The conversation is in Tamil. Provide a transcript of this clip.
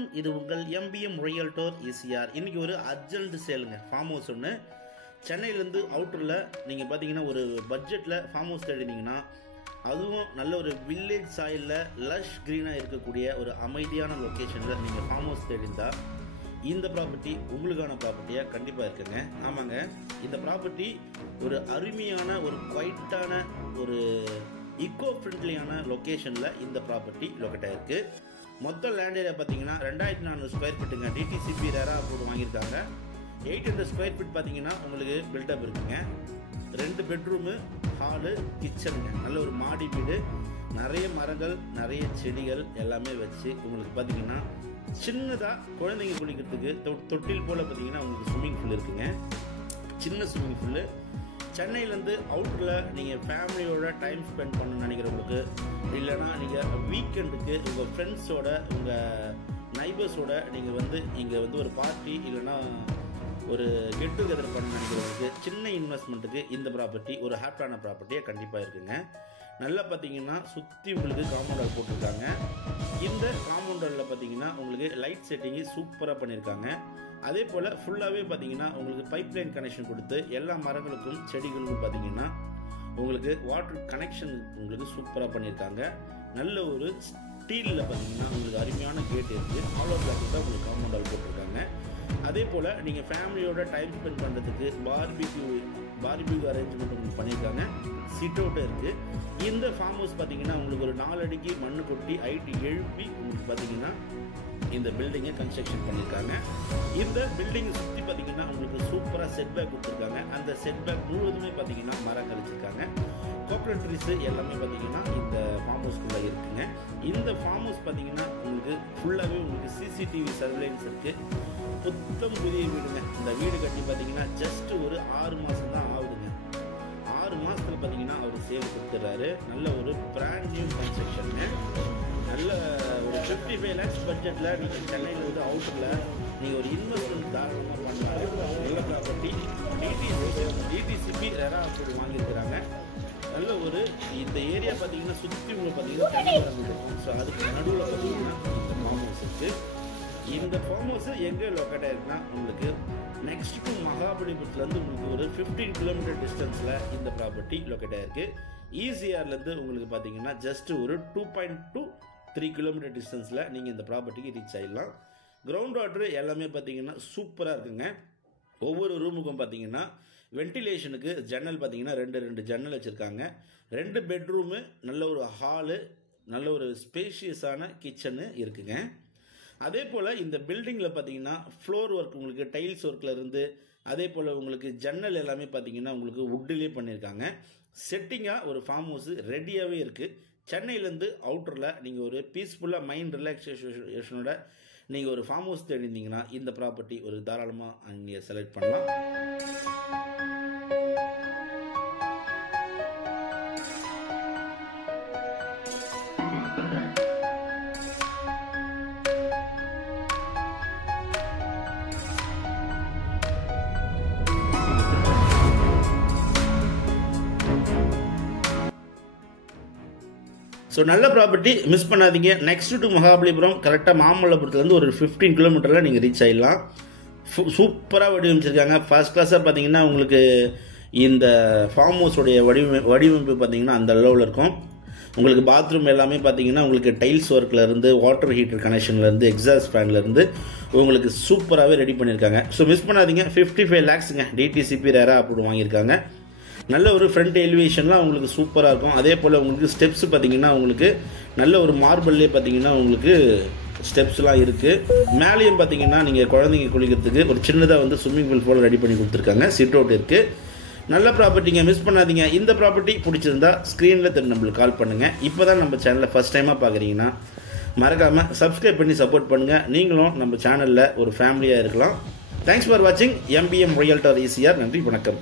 வணக்கம், இது உங்கள் MBM ரியல்டர் ECR. இன்னைக்கு ஒரு அர்ஜென்ட் சேலுங்க. ஃபார்ம் ஹவுஸ் ஒன்று சென்னையிலேருந்து அவுட்டரில் நீங்கள் பார்த்தீங்கன்னா ஒரு பட்ஜெட்டில் ஃபார்ம் ஹவுஸ் தேடினீங்கன்னா, அதுவும் நல்ல ஒரு வில்லேஜ் சாயிலில் லஷ் க்ரீனாக இருக்கக்கூடிய ஒரு அமைதியான லொக்கேஷனில் நீங்கள் ஃபார்ம் ஹவுஸ் தேடிந்தால் இந்த ப்ராப்பர்ட்டி உங்களுக்கான ப்ராப்பர்ட்டியாக கண்டிப்பாக இருக்குங்க. ஆமாங்க, இந்த ப்ராப்பர்ட்டி ஒரு அருமையான ஒரு குவைட்டான ஒரு இக்கோ ஃப்ரெண்ட்லியான லொக்கேஷனில் இந்த ப்ராப்பர்ட்டி லொக்கேட் ஆகிருக்கு. மொத்த லேண்ட் ஏரியா பார்த்தீங்கன்னா 2400 ஸ்கொயர் ஃபீட்டுங்க. DTCP ரேரா போட்டு வாங்கியிருக்காங்க. 800 ஸ்கொயர் ஃபீட் பார்த்தீங்கன்னா உங்களுக்கு பில்டப் இருக்குங்க. 2 பெட்ரூமு, ஹாலு, கிச்சனுங்க. நல்ல ஒரு மாடி வீடு, நிறைய மரங்கள், நிறைய செடிகள் எல்லாமே வச்சு உங்களுக்கு பார்த்தீங்கன்னா சின்னதாக குழந்தைங்க குளிக்கிறதுக்கு தொட்டில் போல் பார்த்தீங்கன்னா உங்களுக்கு ஸ்விம்மிங் பூல் இருக்குங்க. சின்ன ஸ்விம்மிங் பூல்லு. சென்னையிலேருந்து அவுட்டரில் நீங்கள் ஃபேமிலியோட டைம் ஸ்பெண்ட் பண்ணணும்னு நினைக்கிறவங்களுக்கு, இல்லைனா நீங்கள் வீக்கெண்டுக்கு உங்கள் ஃப்ரெண்ட்ஸோட உங்கள் நைபர்ஸோட நீங்கள் வந்து இங்கே வந்து ஒரு பார்ட்டி இல்லைனா ஒரு கெட் டுகெதர் பண்ண நினைக்கிறவங்களுக்கு சின்ன இன்வெஸ்ட்மெண்ட்டுக்கு இந்த ப்ராப்பர்ட்டி ஒரு ஹாப்பியான ப்ராப்பர்ட்டியாக கண்டிப்பாக இருக்குங்க. நல்லா பார்த்தீங்கன்னா சுற்றி உங்களுக்கு காம்பவுண்டர் போட்டிருக்காங்க. இந்த காம்பவுண்டரில் பார்த்தீங்கன்னா உங்களுக்கு லைட் செட்டிங்கு சூப்பராக பண்ணியிருக்காங்க. அதே போல் ஃபுல்லாகவே பார்த்தீங்கன்னா உங்களுக்கு பைப் லைன் கனெக்ஷன் கொடுத்து எல்லா மரங்களுக்கும் செடிகளுக்கும் பார்த்தீங்கன்னா உங்களுக்கு வாட்டர் கனெக்ஷன் உங்களுக்கு சூப்பராக பண்ணியிருக்காங்க. நல்ல ஒரு ஸ்டீலில் பார்த்தீங்கன்னா உங்களுக்கு அருமையான கேட் இருக்குது. ஆல் ஓவர் பிளாக் தான் உங்களுக்கு காம்பவுண்டர் போட்டிருக்காங்க. அதே போல் நீங்கள் ஃபேமிலியோட டைம் ஸ்பெண்ட் பண்ணுறதுக்கு பார்பிக்யூ அரேஞ்ச்மெண்ட் உங்களுக்கு பண்ணியிருக்காங்க. சிட் அவுட்டும் இருக்குது. இந்த ஃபார்ம் ஹவுஸ் பார்த்தீங்கன்னா உங்களுக்கு ஒரு 4 அடிக்கு மண்ணு கொட்டி ஐடி எழுப்பி உங்களுக்கு பார்த்தீங்கன்னா இந்த பில்டிங்கை கன்ஸ்ட்ரக்ஷன் பண்ணியிருக்காங்க. இந்த பில்டிங்கை சுற்றி பார்த்தீங்கன்னா உங்களுக்கு சூப்பராக செட்பேக் கொடுத்துருக்காங்க. அந்த செட்பேக் முழுவதுமே பார்த்தீங்கன்னா மரம் கழிச்சிருக்காங்க. கோகனட் ட்ரீஸு எல்லாமே பார்த்தீங்கன்னா இந்த ஃபார்ம் ஹவுஸ்க்குள்ளே இருக்குங்க. இந்த ஃபார்ம் ஹவுஸ் பார்த்தீங்கன்னா உங்களுக்கு ஃபுல்லாகவே உங்களுக்கு CCTV சர்வேலன்ஸ் இருக்குது. புத்தம் புதிய வீடுங்க. இந்த வீடு கட்டி பார்த்தீங்கன்னா ஜஸ்ட் ஒரு 6 மாதம் தான் ஆகுதுங்க. 6 மாதத்தில் பார்த்தீங்கன்னா அவர் சேல் கொடுத்துட்றாரு. நல்ல ஒரு பிராண்ட் நியூ கன்ஸ்ட்ரக்ஷனுங்க. நல்ல ஒரு 55 lakhs பட்ஜெட்டில் நீங்கள் சென்னையில் வந்து அவுட்டரில் நீங்கள் ஒரு இன்வெஸ்ட்மெண்ட் தாராளமாக பண்ணலாம். நல்ல ப்ராப்பர்ட்டி. DTCP ரெரா அப்படி வாங்கியிருக்கிறாங்க. நல்ல ஒரு இந்த ஏரியா பார்த்தீங்கன்னா சுற்றி உங்களுக்கு பார்த்தீங்கன்னா தனி மரம் இருக்கும். ஸோ அதுக்கு நடுவில் பார்த்தீங்கன்னா இந்த ஃபார்ம் ஹவுஸ் இருக்குது. இந்த ஃபார்ம் ஹவுஸ் எங்கே லொக்கேட் ஆகிருக்குன்னா உங்களுக்கு நெக்ஸ்ட் டு மகாபலிபுரத்துலேருந்து உங்களுக்கு ஒரு 15 கிலோமீட்டர் டிஸ்டன்ஸில் இந்த ப்ராப்பர்ட்டி லொக்கேட் ஆகிருக்கு. ECRலேருந்து உங்களுக்கு பார்த்தீங்கன்னா ஜஸ்ட் ஒரு 2.23 கிலோமீட்டர் டிஸ்டன்ஸில் நீங்கள் இந்த ப்ராப்பர்ட்டிக்கு ரீச் ஆகிடலாம். கிரவுண்ட் வாட்டர் எல்லாமே பார்த்தீங்கன்னா சூப்பராக இருக்குங்க. ஒவ்வொரு ரூமுக்கும் பார்த்தீங்கன்னா வென்டிலேஷனுக்கு ஜன்னல் பார்த்தீங்கன்னா 2 ஜன்னல் வச்சுருக்காங்க. 2 பெட்ரூமு, நல்ல ஒரு ஹாலு, நல்ல ஒரு ஸ்பேஷியஸான கிச்சனு இருக்குங்க. அதே போல் இந்த பில்டிங்கில் பார்த்தீங்கன்னா ஃப்ளோர் ஒர்க் உங்களுக்கு டைல்ஸ் ஒர்க்கில் இருந்து, அதே போல் உங்களுக்கு ஜன்னல் எல்லாமே பார்த்தீங்கன்னா உங்களுக்கு வுட்லேயே பண்ணியிருக்காங்க. செட்டிங்காக ஒரு ஃபார்ம் ஹவுஸ் ரெடியாகவே இருக்குது. சென்னையிலேருந்து அவுட்டரில் நீங்கள் ஒரு பீஸ்ஃபுல்லாக மைண்ட் ரிலாக்ஸேஷனோட நீங்கள் ஒரு ஃபார்ம் ஹவுஸ் தேடிருந்தீங்கன்னா இந்த ப்ராப்பர்ட்டி ஒரு தாராளமாக நீங்கள் செலக்ட் பண்ணலாம். ஸோ நல்ல ப்ராப்பர்ட்டி மிஸ் பண்ணாதீங்க. நெக்ஸ்ட் டு மகாபலிபுரம், கரெக்டாக மாமல்லபுரத்துலேருந்து ஒரு 15 கிலோமீட்டரில் நீங்கள் ரீச் ஆகிடலாம். சூப்பராக வடிவமைச்சிருக்காங்க. ஃபர்ஸ்ட் கிளாஸாக பார்த்தீங்கன்னா உங்களுக்கு இந்த ஃபார்ம் ஹவுஸோடைய வடிவமைப்பு பார்த்தீங்கன்னா அந்த அளவில் இருக்கும். உங்களுக்கு பாத்ரூம் எல்லாமே பார்த்தீங்கன்னா உங்களுக்கு டைல்ஸ் ஒர்க்லேருந்து, வாட்டர் ஹீட்டர் கனெக்ஷன்லேருந்து, எக்ஸாஸ்ட் ஃபேன்லேருந்து உங்களுக்கு சூப்பராகவே ரெடி பண்ணியிருக்காங்க. ஸோ மிஸ் பண்ணாதீங்க. 55 lakhsங்க. DTCP ரேரா அப்படி வாங்கியிருக்காங்க. நல்ல ஒரு ஃப்ரண்ட் எலிவேஷன்லாம் உங்களுக்கு சூப்பராக இருக்கும். அதே போல் உங்களுக்கு ஸ்டெப்ஸ் பார்த்தீங்கன்னா உங்களுக்கு நல்ல ஒரு மார்பிள்லேயே பார்த்தீங்கன்னா உங்களுக்கு ஸ்டெப்ஸ்லாம் இருக்குது. மேலேயும் பார்த்தீங்கன்னா நீங்கள் குழந்தைங்க குளிக்கிறதுக்கு ஒரு சின்னதாக வந்து ஸ்விம்மிங் பூல் போல் ரெடி பண்ணி கொடுத்துருக்காங்க. சிட் அவுட் இருக்குது. நல்ல ப்ராப்பர்ட்டிங்க, மிஸ் பண்ணாதீங்க. இந்த ப்ராப்பர்ட்டி பிடிச்சிருந்தா ஸ்க்ரீனில் தெரிஞ்சு நம்மளுக்கு கால் பண்ணுங்கள். இப்போ தான் நம்ம சேனலில் ஃபஸ்ட் டைமாக பார்க்குறீங்கன்னா மறக்காமல் சப்ஸ்கிரைப் பண்ணி சப்போர்ட் பண்ணுங்கள். நீங்களும் நம்ம சேனலில் ஒரு ஃபேமிலியாக இருக்கலாம். தேங்க்ஸ் ஃபார் வாட்சிங் MBM ரியல்டர் ECR. நன்றி, வணக்கம்.